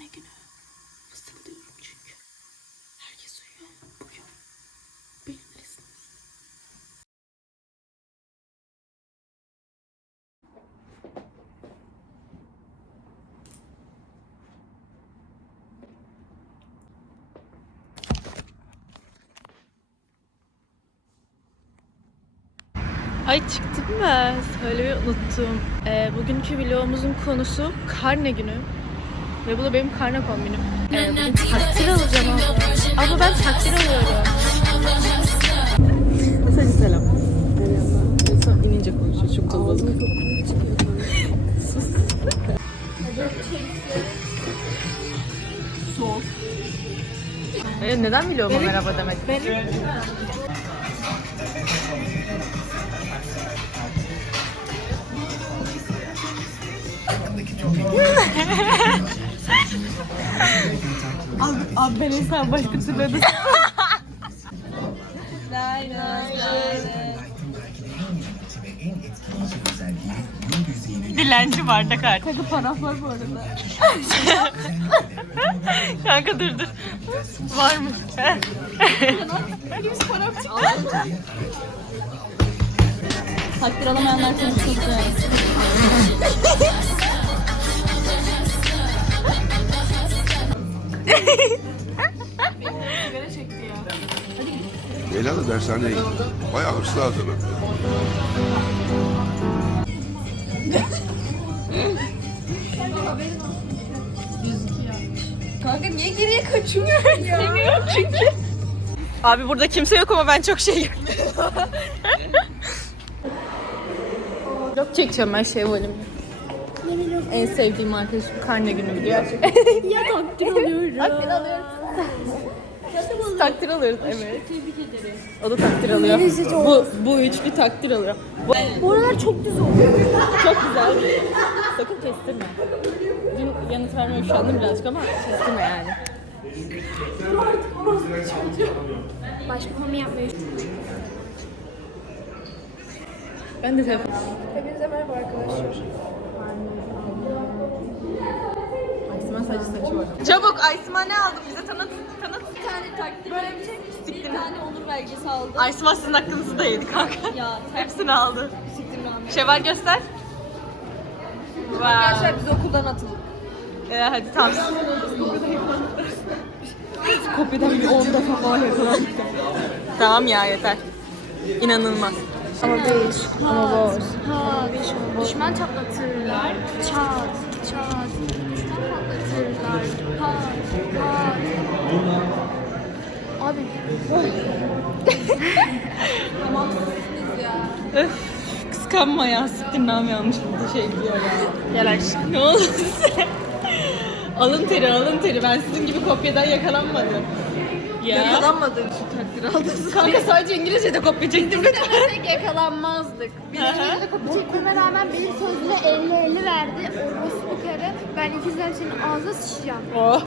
Karne günü. Fısıldıyorum çünkü. Herkes uyuyor. Bugün benimlesiniz. Ay çıktım mı? Söylemeyi unuttum. Ee, bugünkü vlogumuzun konusu karne günü. Ve bu da benim karne kombinim. Ee, bugün takdir alacağım abla. Abla ben takdir alıyorum. Sadece selam. Merhaba. inince konuşuyor. Çok kalabalık. Soğuk. Ee, neden vloguma merhaba demek? Benim. Abi ben insan başka türlü ödedim. Dilenci bardak artık. Kanka paraf var bu arada. Kanka dur dur. Var mı? Takdir alamayanlar konuşuldu. Leyla da dershaneye gitti. Bayağı hırslı adamı. Seviyorum çünkü. Abi burada kimse yok ama ben çok şey görüyorum. Çok çekeceğim ben şey volim. En sevdiğim arkadaşım karne günü biliyor. Ya takdir alıyorum. Takdir alıyoruz. Biz takdir alıyoruz evet. Tebrik ederim. O da takdir alıyor. Bu, bu üçlü takdir alıyor. Bu, Bu aralar çok düz oluyor. çok güzel. Sakın kestirme. Dün yanıt vermeye üşendim birazcık ama kestirme yani. Başka homi yapmayı Ben de telefon. Hepinize merhaba arkadaşlar. Aysima sadece saçı var. Çabuk Aysima ne aldın bize tanıt tanıt. Bir tane takdir Böyle bir şey. Bir tane onur belgesi aldım. Aysima sizin hakkınızı da yedi kanka. Ya Hepsini aldı. siktim rahmet. Şevval göster. Wow. Arkadaşlar biz okuldan atıldık. Ee, hadi tamam. Kopyadan bir 10 defa falan yakalandık. Tamam ya yeter. İnanılmaz. Ama değil. Ama boş. Ha, düşman çatlatırlar. Çat, çat. Düşman patlatırlar. Pat, pat. Abi. Öf, kıskanma ya. Siktir nam yanlış bir şey diyor ya. Gel aşkım. Ne oldu size? alın teri, alın teri. Ben sizin gibi kopyadan yakalanmadım. Ya. Yakalanmadığım için takdir aldım. Kanka sadece İngilizce'de kopya çektim lütfen. Tek yakalanmazdık. Biz. İngilizce'de kopya çekmeme rağmen benim sözüne 50-50 verdi. Orospu karı. Ben ikizler senin ağzına sıçacağım. Oh.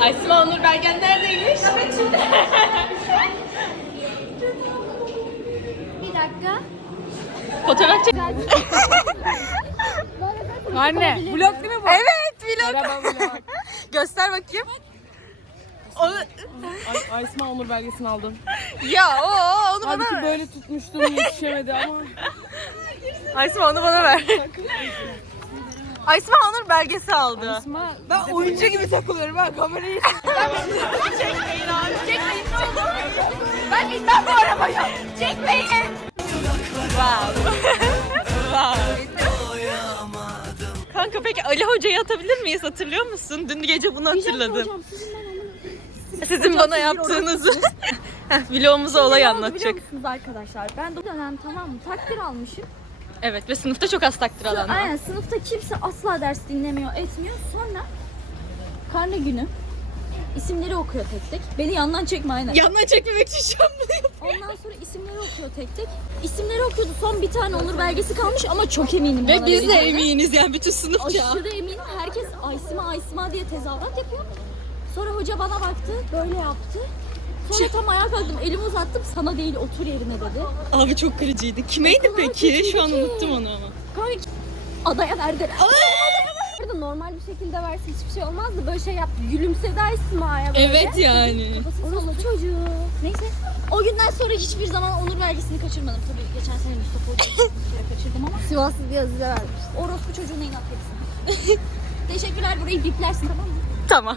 Aysima Onur Bergen neredeymiş? Bir dakika. Fotoğraf çek. Anne, vlog değil mi bu? Evet vlog. Merhaba vlog. Göster bakayım. Onu... Ay, Aysma Onur belgesini aldım. Ya o o, onu bana Halbuki ver. böyle tutmuştum yetişemedi ama. Aysima onu bana ver. Aysima Onur belgesi aldı. Aysma, ben oyuncu gibi takılıyorum ha kamerayı. Çekmeyin abi. Çekmeyin ne olur. Ben bilmem bu arabayı. Çekmeyin. Wow. wow. Kanka peki Ali Hoca'yı atabilir miyiz? Hatırlıyor musun? Dün gece bunu hatırladım. Hocam sizin ben onu Sizin bana yaptığınızı. Vlogumuza olay anlatacak. Biliyor musunuz arkadaşlar? Ben de dönem tamam mı takdir almışım. Evet ve sınıfta çok az takdir alan var. Aynen sınıfta kimse asla ders dinlemiyor, etmiyor. Sonra karne günü isimleri okuyor tek tek. Beni yandan çekme aynen. Yandan çekmemek için şu an bunu. Ondan sonra isimleri okuyor tek tek. İsimleri okuyordu. Son bir tane onur belgesi kalmış ama çok eminim Ve bana biz de vereceğine. eminiz yani bütün sınıfça. Aşırı eminim. Herkes Aysima Aysima diye tezahürat yapıyor. Sonra hoca bana baktı, böyle yaptı. Sonra tam ayağa kalktım, elimi uzattım. Sana değil, otur yerine dedi. Abi çok kırıcıydı. Kimeydi kadar peki? kötüydü Şu an ki. unuttum onu ama. Kanka Adaya verdi. Burada normal bir şekilde verse hiçbir şey olmazdı. Böyle şey yaptı. Gülümsedi Aysma'ya böyle. Evet yani. Orası çocuğu. Neyse. O günden sonra hiçbir zaman onur belgesini kaçırmadım. Tabii geçen sene Mustafa Hoca'yı bir kere kaçırdım ama. Sivaslı bir Azize vermiş. Orospu çocuğuna inat hepsine. Teşekkürler burayı biplersin tamam mı? Tamam.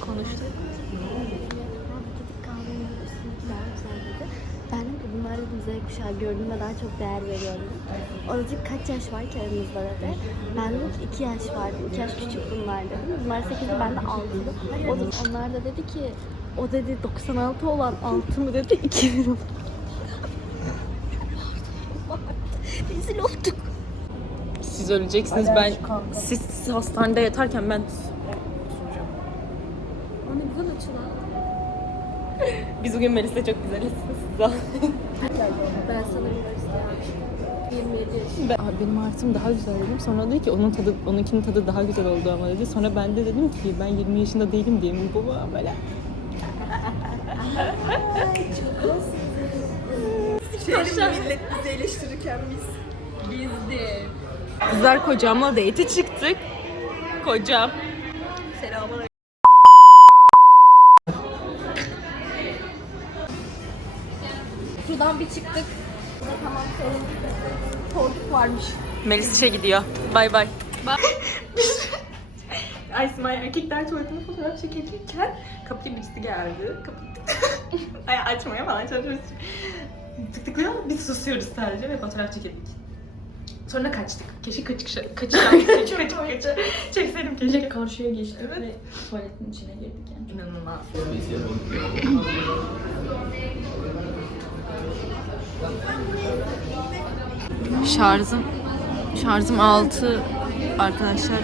Konuştuk. Ben de bunlar dedim Z kuşağı gördüğümde daha çok değer veriyorum. O dedi kaç yaş var ki aramızda dedi. Ben dedim ki 2 yaş vardı. 2 yaş küçük bunlar dedim. Bunlar 8'i ben de 6'ydı. O da, onlar da dedi ki o dedi 96 olan 6 mı dedi 2000 olan. Rezil olduk. Siz öleceksiniz ben. Siz, siz hastanede yatarken ben Güzel açılan. Biz bugün Melis'le çok güzeliz. Ben sana bir istiyorum. 27 yaş. Ben, Abi benim artım daha güzel dedim. Sonra dedi ki onun tadı, onunkinin tadı daha güzel oldu ama dedi. Sonra ben de dedim ki ben 20 yaşında değilim diye mi baba böyle. Kızlar kocamla date çıktık. Kocam. Şuradan bir çıktık. Tamam sorun. Sorduk varmış. Melis işe gidiyor. Bay bay. Ay İsmail erkekler tuvaletinde fotoğraf çekilirken kapıya birisi geldi. Kapıyı Ay açmaya falan çalışıyoruz. Tık tıklıyor biz susuyoruz sadece ve fotoğraf çekildik. Sonra kaçtık. Keşke kaçık kaçık kaçık kaçık kaçık çekseydim keşke. Karşıya geçtik ve tuvaletin içine girdik yani. İnanılmaz. Şarjım şarjım 6 arkadaşlar.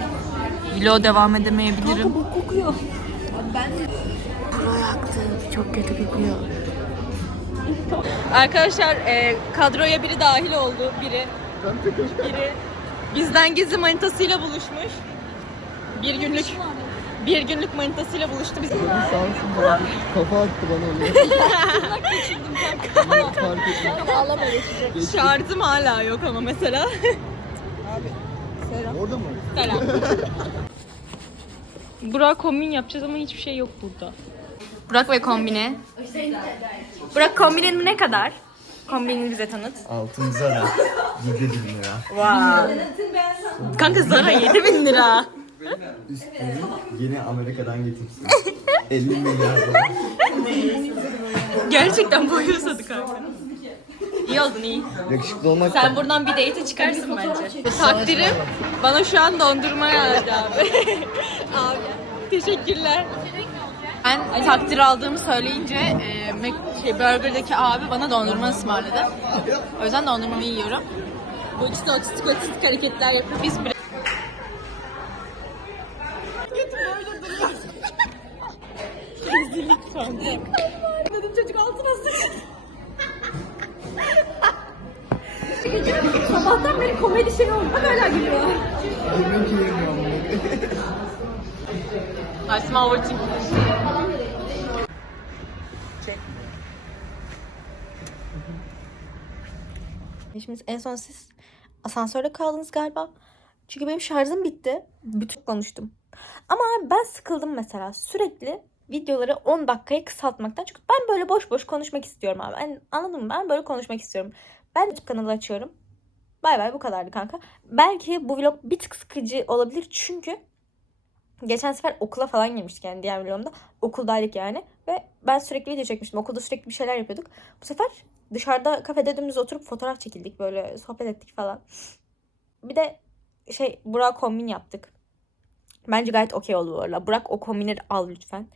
Vlog devam edemeyebilirim. Bu kokuyor. Çok kötü kokuyor. Arkadaşlar e, kadroya biri dahil oldu. Biri. Biri bizden gizli manitasıyla buluşmuş. Bir günlük bir günlük manitasıyla buluştu. Biz Kafa attı bana onu. Fark ettim. şarjım hala yok ama mesela. Orada mı? Selam. Burak kombin yapacağız ama hiçbir şey yok burada. Burak ve kombine. Burak kombinin ne kadar? Kombinini bize tanıt. Altın zara. 7 bin lira. Wow. Kanka Zara 7000 lira. Üstünü yeni Amerika'dan getirsin. 50 milyar dolar. Gerçekten boyu uzadı kanka. İyi oldun iyi. Yakışıklı olmak Sen buradan bir date çıkarsın bence. Takdirim bana şu an dondurma geldi abi. abi teşekkürler. Ben takdir aldığımı söyleyince e, Mac- şey, Burger'daki abi bana dondurma ısmarladı. O yüzden dondurmamı yiyorum. Bu ikisi de otistik otistik hareketler yapıyor. Biz bre- Sabahtan beri komedi şeyi oldu. Hala gülüyor. Ya bunu. Asma overthink. Şimdi en son siz asansörde kaldınız galiba. Çünkü benim şarjım bitti. Bütün konuştum. Ama ben sıkıldım mesela. Sürekli videoları 10 dakikaya kısaltmaktan. Çünkü ben böyle boş boş konuşmak istiyorum abi. Ben, anladın mı? Ben böyle konuşmak istiyorum. Ben YouTube kanalı açıyorum. Bay bay bu kadardı kanka. Belki bu vlog bir tık sıkıcı olabilir. Çünkü geçen sefer okula falan girmiştik yani diğer vlogumda. Okuldaydık yani. Ve ben sürekli video çekmiştim. Okulda sürekli bir şeyler yapıyorduk. Bu sefer dışarıda kafede dümdüz oturup fotoğraf çekildik. Böyle sohbet ettik falan. Bir de şey Burak kombin yaptık. Bence gayet okey oldu bu arada. Burak o kombinleri al lütfen.